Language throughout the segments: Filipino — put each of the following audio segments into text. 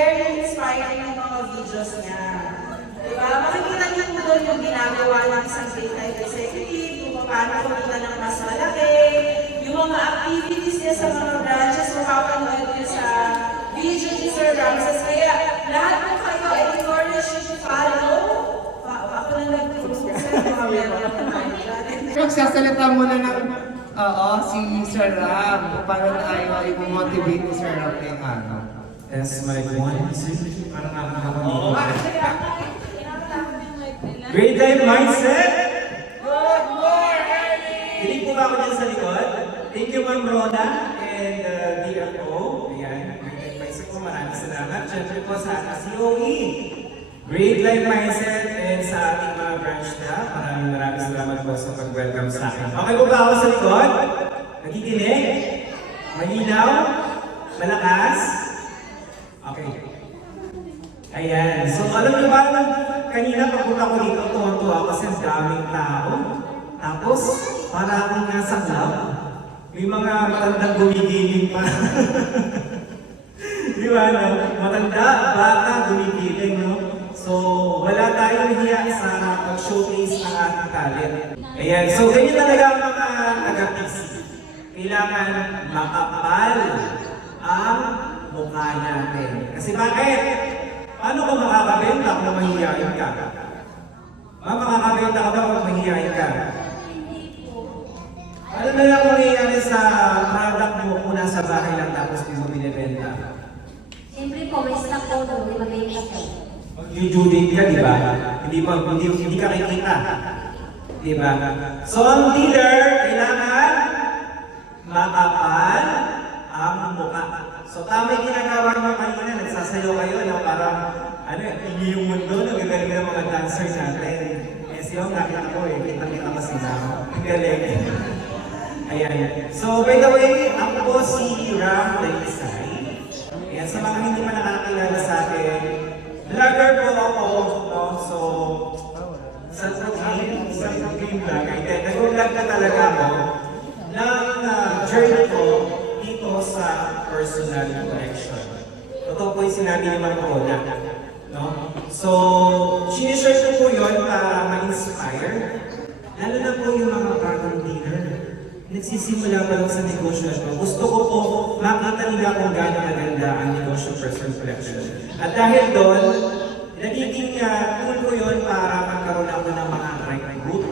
very inspiring yung mga videos niya. Diba? Makikita niyo mo doon yung ginagawa ng isang daytime executive, kung paano kumita ng mas malaki, yung mga activities niya sa mga branches, mapapanood niyo sa video ni Sir Ramses. Kaya lahat po kayo, I encourage you to follow. Pa- Ako na naman. Magsasalita muna ng, oo, si Sir Ram. Kung paano tayo i-motivate ni Sir Ram yung ano. That's my one. Parang nakakakalimutan. Great life mindset! Good morning! Hiling po ba ako dyan sa likod? Thank you, Ma'am Rona and uh, DFO. Ayan, great life mindset po. Maraming salamat. Siyempre po sa COE. Great life mindset and sa ating mga branch na. Maraming maraming salamat po sa pag-welcome sa akin. Okay po ba ako sa likod? Nakikinig? Malinaw? Malakas? Ayan. So, alam niyo ba, kanina pagpunta ko dito, tuwang-tuwa kasi ang daming tao. Tapos, para akong nasa club. May mga matandang gumigiling pa. Di ba, no? Matanda, bata, gumigiling, no? So, wala tayong hiya sa pag-showcase ng ating talent. Ayan. So, ganyan talaga ang mga taga-PC. Kailangan makapal ang mukha natin. Kasi bakit? Paano ka makakabenta kung mahihiyain ka? Ah, makakabenta ka ba kung mahihiyain ka? Ano na lang mangyayari sa product mo kung nasa bahay lang tapos di mo binibenta? Siyempre po, may stock po doon, di ba may stock? Mag-due date ka, di ba? Hindi pa, hindi, hindi ka kikita. Di ba? So, ang dealer, kailangan makapal ang mukha. So, tama yung ginagawa nyo kanina, nagsasayaw kayo na parang, ano, hindi yung mundo, nagagaling ng mga dancer natin. Eh, siya, nakita ko eh, kita-kita ko sila. Ang galing. Ayan. So, by the way, ako po si Ram Laysay. Ayan, sa mga hindi pa nakakilala sa akin, vlogger po ako, no? So, sa Brooklyn, sa Brooklyn vlog, nag-vlog na talaga ako ng uh, journey ko dito sa personal collection. Totoo po yung sinabi ni Ma'am Roda. No? So, sinishare ko po yun para ma-inspire. Lalo na po yung mga bagong dealer. Nagsisimula pa lang sa negosyo na to. Gusto ko po makita nila kung gaano maganda ang negosyo personal collection. At dahil doon, nagiging uh, tool ko yun para magkaroon ako ng mga recruit.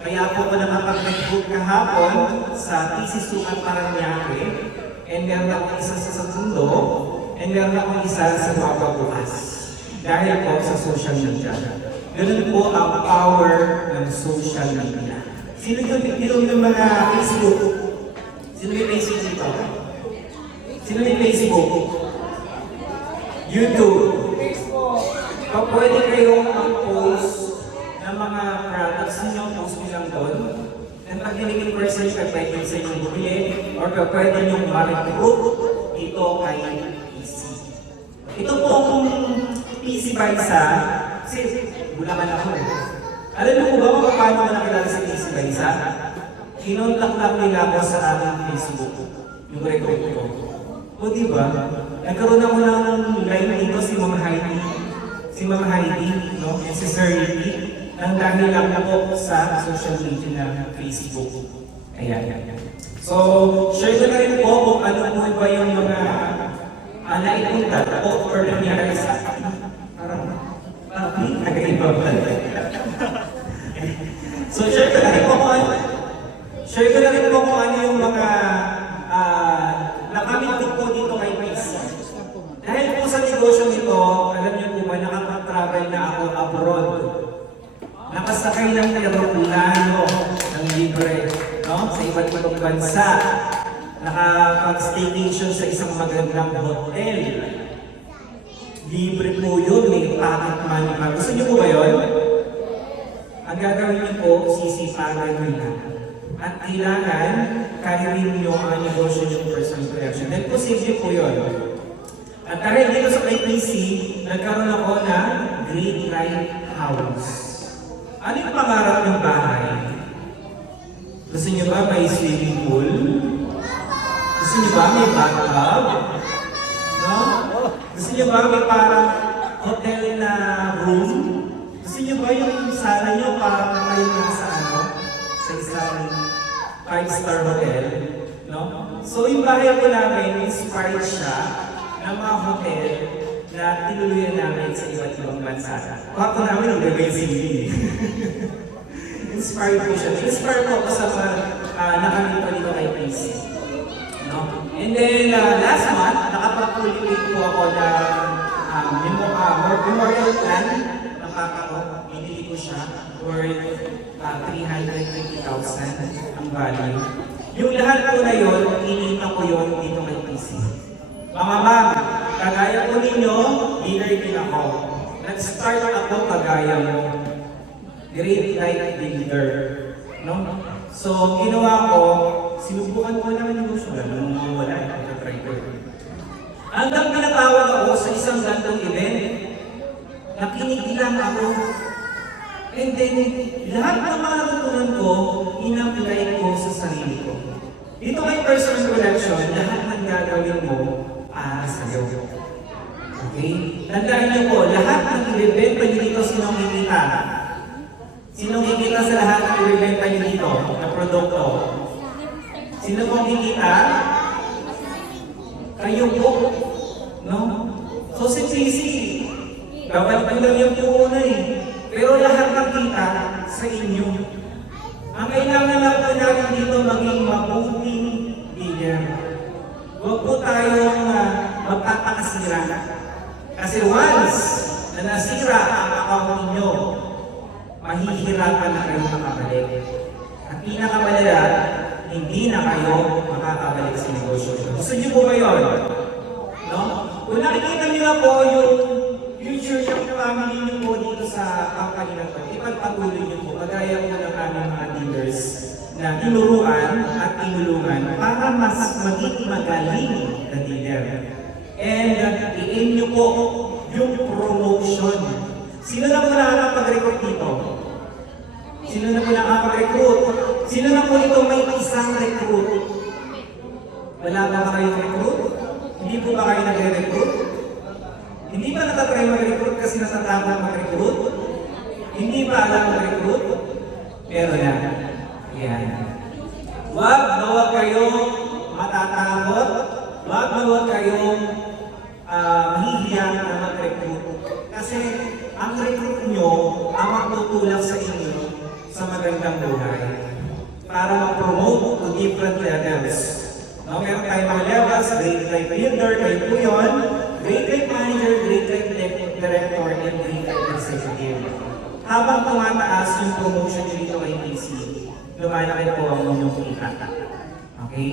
Kaya po ako nakapag-recruit kahapon sa TC Sukat Paranaque. And meron akong isa sa Segundo. And meron akong isa sa Guapa Bukas. Dahil po sa social media. Ganun po ang power ng social media. Sino yung yung, yung mga Facebook? Sino yung Facebook dito? Sino yung Facebook? YouTube. Pag pwede kayong mag-post ng mga products ninyo, post nyo lang doon. And pag dinigil person ka, pwede sa inyong bumili or pwede nyo ma-recruit ito kay PC. Ito po kung PC ba isa, kasi bulakan ako eh. Alam niyo po ba kung paano ko nakilala si PC ba isa? Kinontak lang nila ako sa aming Facebook, yung recruit ko. O di ba? Nagkaroon ako ng line dito si Mama Heidi. Si Mama Heidi, no? And si Sir Ricky. Nang dahil lang po sa social media na Facebook. Ayan. So, share ko na rin po kung ano po ba yung mga uh, naipunta po or nangyari sa parang parang nagkaiba ba? so, share ko na rin po kung ano Share ko na rin po kung ano yung mga uh, nakamit ko po dito kay PC. Dahil po sa negosyo nito, alam niyo po ba, nakapag-travel na ako abroad. Nakasakay ng aeroplano ng libre, no? Sa iba't ibang bansa. Nakapag-staycation sa isang magandang hotel. Libre po yun, may pocket money pa. Gusto niyo po ba yun? Ang gagawin niyo po, sisipagan niyo lang. At kailangan karirin niyo ang negosyo ng personal collection. Dahil posible po yun. At dahil dito sa IPC, nagkaroon ako ng Great Light House. Ano yung pangarap ng bahay? Gusto niyo ba may swimming pool? Gusto niyo ba may bathtub? No? Gusto niyo ba may parang hotel na room? Gusto niyo ba yung sala niyo parang kayo nasa ano? Sa isang five-star hotel? No? So yung bahay po namin, inspired siya ng mga hotel na tinuluyan namin sa iba't ibang bansa. Kwarto namin ang Gagay City. Inspired po siya. Inspired po ako sa uh, nakamit pa dito kay PC. No? And then uh, last month, nakapag-cultivate po ako ng um, memo, uh, memorial plan ng papa ko. Binili ko siya worth uh, 350,000 ang value. Yung lahat po na yun, inita ko yun dito kay PC. Mga ma'am, kagaya po ninyo, leader din ako. Nag-start ako kagaya mo great light builder. No? So, ginawa ko, sinubukan ko naman yung gusto nung wala, ito-try ko. Hanggang pinatawag ako sa isang gantong event, nakinig lang ako. And then, lahat ng mga natutunan ko, in-apply ko sa sarili ko. Dito kay personal collection, lahat ng gagawin mo para sa'yo. Okay? Tandaan niyo po, lahat ng ibibenta niyo dito sinong kikita. Sinong kikita sa lahat ng ibibenta niyo dito na produkto? Sino pong kikita? Kayo po. No? So si PC, dapat ko lang yung eh. Pero lahat ng kita sa inyo. Ang kailangan lang po natin dito maging mabuting leader. Huwag po tayong uh, magpapakasira. Kasi once na nasira mahihirapan na kayo makabalik. At pinakamalala, hindi na kayo makakabalik sa negosyo. Gusto niyo po ba yun? No? Kung nakikita niyo na po yung future ng family niyo po dito sa company na to, ipagpatuloy niyo po, kagaya po ng aming mga leaders na tinuruan at tinulungan para mas maging magaling na leader. And uh, i-aim niyo po yung promotion. Sino na po nakakapag-recruit dito? Sino na po nakakapag-recruit? Sino na po dito may isang recruit? Wala ba ba kayong recruit? Hindi po ba kayo nagre-recruit? Hindi ba natatry mag-recruit kasi natatakot mag-recruit? Hindi ba alam mag-recruit? Pero na. Yan. Huwag na huwag kayong matatakot. Huwag na huwag kayong ah, mahihiya na mag-recruit. Kasi ang recruit nyo ang magtutulak sa inyo sa magandang buhay para ma-promote to different levels. No, meron tayong mga levels, grade life builder, kayo po yun, grade life manager, grade di- director, and grade life executive. Habang tumataas yung promotion nyo dito kay PC, lumalaki po ang inyong kita. Okay?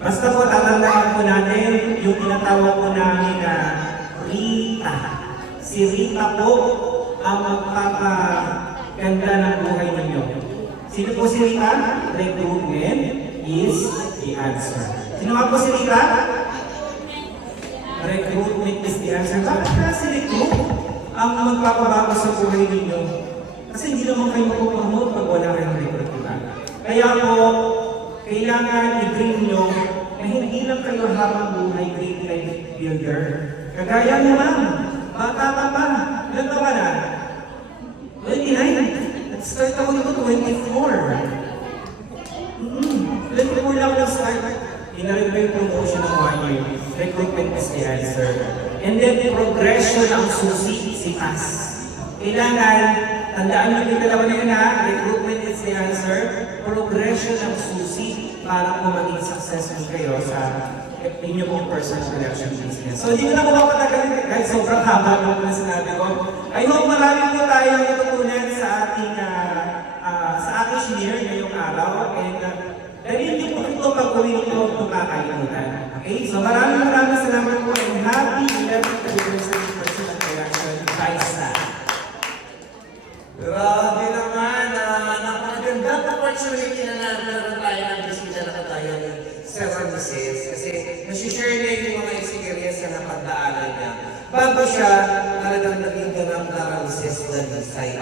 Basta po tatandaan po natin yung tinatawag po namin na Rita. Si Rita po ang magpapaganda ng buhay ninyo. Sino po si Rita? Recruitment is the answer. Sino nga po si Rita? Recruitment is the answer. Bakit na si recruit ang magpapabago sa buhay ninyo? Kasi hindi naman kayo mapupromote pag wala kayong recruit, di ba? Kaya po, kailangan i-dream nyo na hindi lang kayo habang buhay great life builder. Kagaya mo ma'am, bata pa pa, ilan ka na? 29. Nag-start ako nito 24. Mm, 24 lang nag-start. Inarin ba yung promotion ng one year? Recruitment is the answer. And then progression ang susi, si PAS. Kailangan, tandaan niyo yung dalawa na yun ha, recruitment is the answer. Progression ang susi para po maging successful kayo sa inyo pong personal production business. So, hindi ko na ko mapatagalin guys, sobrang haba ng mga sinabi ko. I hope marami po tayong natutunan sa ating uh, shinare ngayong araw. And uh, niyo po ito pag uwi niyo ito kakalimutan. Okay? So, maraming maraming salamat po and happy 11th anniversary personal production Vice Grabe naman, ah, napakagandang opportunity na nagkaroon tayo ng bisita na tayo ni Sir Ramses kasi nasishare niya yung mga experience na napagdaanan niya. Bago siya talagang naging ganang na Ramses na Desai.